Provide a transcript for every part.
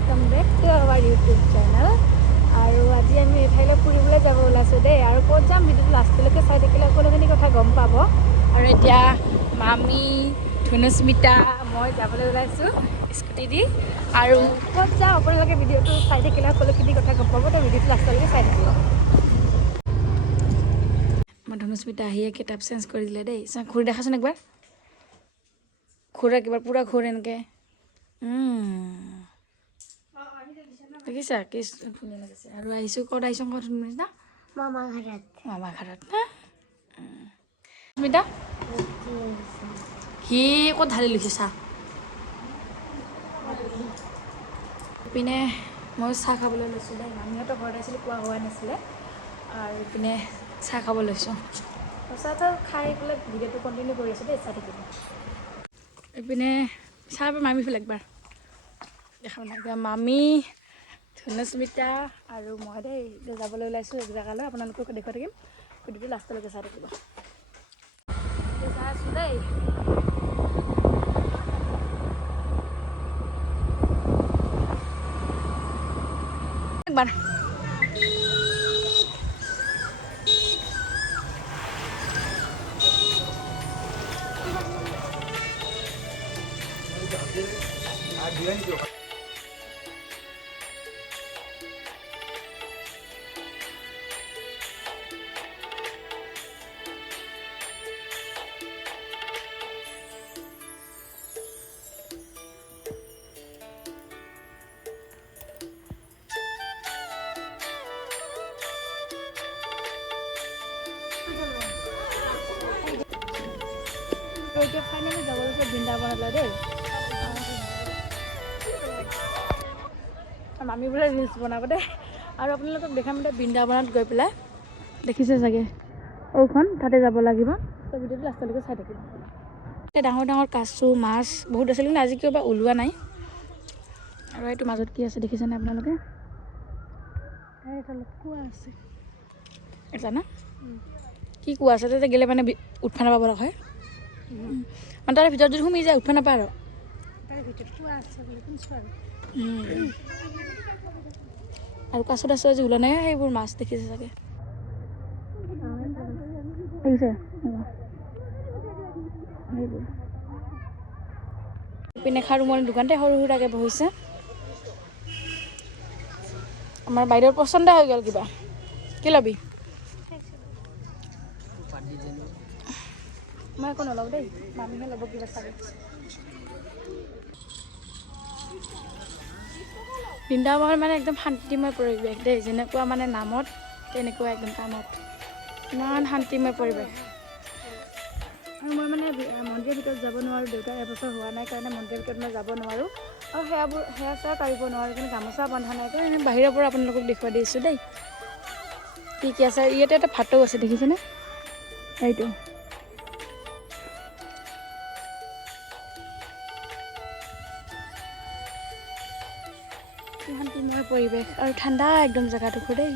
welcome back to our YouTube channel. আৰু আজি আমি এঠাইলৈ ফুৰিবলৈ যাব ওলাইছো দেই আৰু ক'ত যাম ভিডিঅ'টো লাষ্টলৈকে চাই থাকিলে সকলোখিনি কথা গম পাব আৰু এতিয়া মামি ধনুস্মিতা মই যাবলৈ ওলাইছো স্কুটি দি আৰু ক'ত যাম আপোনালোকে ভিডিঅ'টো চাই থাকিলে সকলোখিনি কথা গম পাব তো ভিডিঅ'টো লাষ্টলৈকে চাই থাকিব মই ধনুস্মিতা আহিয়ে কিতাপ চেঞ্জ কৰি দিলে দেই ঘূৰি দেখাচোন একবাৰ ঘূৰা কিবা পুৰা ঘূৰ এনেকৈ দেখিছা কি ধুনীয়া লাগিছে আৰু আহিছোঁ ক'ত আহিছোঁ ক'ত ধুনীয়া মামা ঘৰত না স্মিতা সি ক'ত ঢালি লৈছে চাহ ইপিনে মই চাহ খাবলৈ লৈছোঁ দেই মামীহঁতৰ ঘৰত আহিছিলোঁ কোৱা হোৱা নাছিলে আৰু ইপিনে চাহ খাব লৈছোঁ চাহ খাই পেলাই ভিডিঅ'টো কণ্টিনিউ কৰি আছোঁ দেই চাই থাকিব ইপিনে চাহ মামী ফালে একবাৰ দেখাব লাগে মামী ধনুস্মিতা আৰু মই দেই যাবলৈ ওলাইছোঁ এক জেগালৈ আপোনালোকক দেখুৱাই থাকিম ভিডিঅ'টো লাষ্টলৈকে চাই থাকিব চাই আছোঁ দেই একবাৰ এতিয়া ফাইনেলি যাব লৈছে বৃন্দাবনলৈ দেই মামী বোলে ৰিলচ বনাব দেই আৰু আপোনালোকক দেখাম এতিয়া বৃন্দাবনত গৈ পেলাই দেখিছে চাগে এইখন তাতে যাব লাগিব তো ভিডিঅ'টো লাষ্টলৈকে চাই থাকিব এতিয়া ডাঙৰ ডাঙৰ কাচু মাছ বহুত আছিল কিন্তু আজি কিয় বা ওলোৱা নাই আৰু এইটো মাজত কি আছে দেখিছেনে আপোনালোকে কুঁৱা আছে এটা না কি কুঁৱা আছে তাতে গ'লে মানে উৎফা নাপাব লগা হয় মানে তাৰ ভিতৰত যদি সোমাই যায় উৎফা নাপায় আৰু তাৰ ভিতৰত কুঁৱা আছে বুলি শুনিছোঁ আৰু কাছ তাছ আজি ওলোৱা নাই সেইবোৰ মাছ দেখিছে চাগে দেখিছে সেইবোৰ ইপিনে খাৰুমণিৰ দোকানতে সৰু সুৰাকৈ বহিছে আমাৰ বাইদেউৰ পচন্দ হৈ গ'ল কিবা কি ল'বি মই একো নলওঁ দেই মামীহে ল'ব কিবা চাগে বৃন্দাবন মানে একদম শান্তিময় পৰিৱেশ দেই যেনেকুৱা মানে নামত তেনেকুৱা একদম কামত ইমান শান্তিময় পৰিৱেশ আৰু মই মানে মন্দিৰৰ ভিতৰত যাব নোৱাৰোঁ দেউতাৰ এবছৰ হোৱা নাই কাৰণে মন্দিৰৰ ভিতৰত মই যাব নোৱাৰোঁ আৰু সেয়া চেয়া পাৰিব নোৱাৰোঁ কিন্তু গামোচা বন্ধা নাই কাৰণে বাহিৰৰ পৰা আপোনালোকক দেখুৱাই দিছোঁ দেই কি কি আছে ইয়াতে এটা ভাতৌ আছে দেখিছেনে এইটো শান্তিময় পৰিৱেশ আৰু ঠাণ্ডা একদম জেগাডোখৰ দেই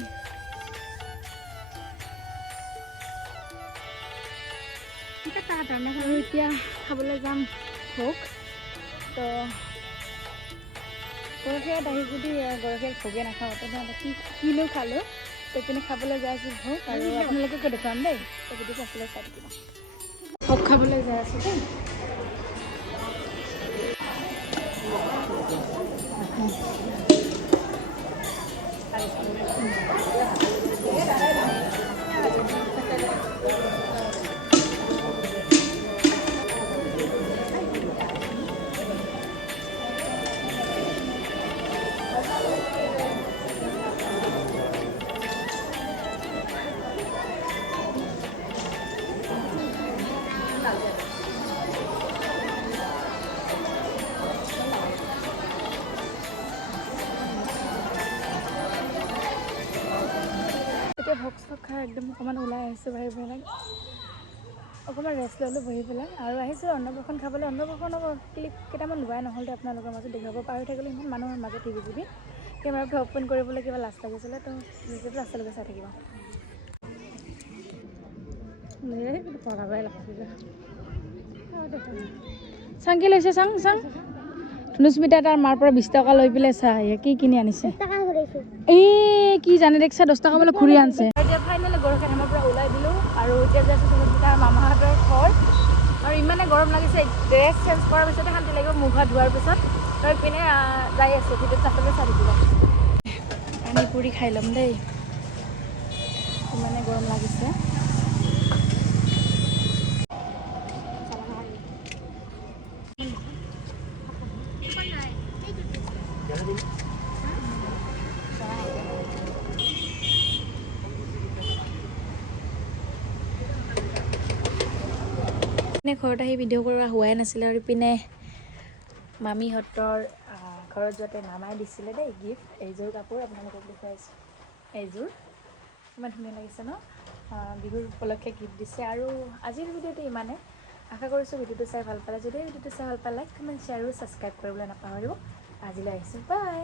আৰু এতিয়া খাবলৈ যাম ভোগ তো গৰখীয়াত আহি যদি গৰখীয়াত ভোগে নাখাওঁ তেনেহ'লে কিনো খালোঁ তো পিনে খাবলৈ যাই আছোঁ ভোগ আৰু আপোনালোককো দেখুৱাম দেই তো যদি আছিলে চাই থাকিব ভোগ খাবলৈ যাই আছোঁ দেই এতিয়া ভোগ চোগ খাই একদম অকণমান ওলাই আহিছোঁ বাহিৰ পেলাই অকণমান ৰেষ্ট ল'লোঁ বহি পেলাই আৰু আহিছোঁ অন্নপ্ৰসন্ন খাবলৈ অন্নপ্ৰসন্ন ক্লিপ কেইটামান লোৱাই নহ'ল আপোনালোকৰ মাজত দেখুৱাব পাৰি থাকিলে ইমান মানুহৰ মাজত টিভি কেমেৰাটো অপেন কৰিবলৈ কিবা লাজ লাগিছিলে তো ভিডিঅ'টো লাষ্টলৈকে চাই থাকিব চাং কি লৈছে চাং ধনুস্মিতা তাৰ মাৰ পৰা 20 টকা লৈ পেলাই চা কি কিনি আনিছে এই কি জানে দেখছা 10 টকা বোলে ঘূৰি আনছে এতিয়া ফাইনেলি গৰখেমৰ পৰা ওলাই দিলো আৰু এতিয়া যে ধনুস্মিতাৰ মামাহঁতৰ ঘৰ আৰু ইমানে গৰম লাগিছে ড্ৰেছ চেঞ্জ কৰাৰ পিছতে শান্তি লাগিব মুখ হাত ধোৱাৰ পিছত তই পিনে যাই আছে ভিডিঅ'ত চাবলৈ চাই দিবা পানী পুৰি খাই ল'ম দেই ইমানে গৰম লাগিছে ঘৰত আহি ভিডিঅ' কৰা হোৱাই নাছিলে আৰু পিনে মামীহঁতৰ ঘৰত যোৱাতে মামাই দিছিলে দেই গিফ্ট এইযোৰ কাপোৰ আপোনালোকক দেখুৱাইছোঁ এইযোৰ ইমান ধুনীয়া লাগিছে ন বিহুৰ উপলক্ষে গিফ্ট দিছে আৰু আজিৰ ভিডিঅ'টো ইমানে আশা কৰিছোঁ ভিডিঅ'টো চাই ভাল পালে যদি ভিডিঅ'টো চাই ভাল পালে লাইক কমেণ্ট শ্বেয়াৰ আৰু ছাবস্ক্ৰাইব কৰিবলৈ নাপাহৰিব আজিলৈ আহিছোঁ বাই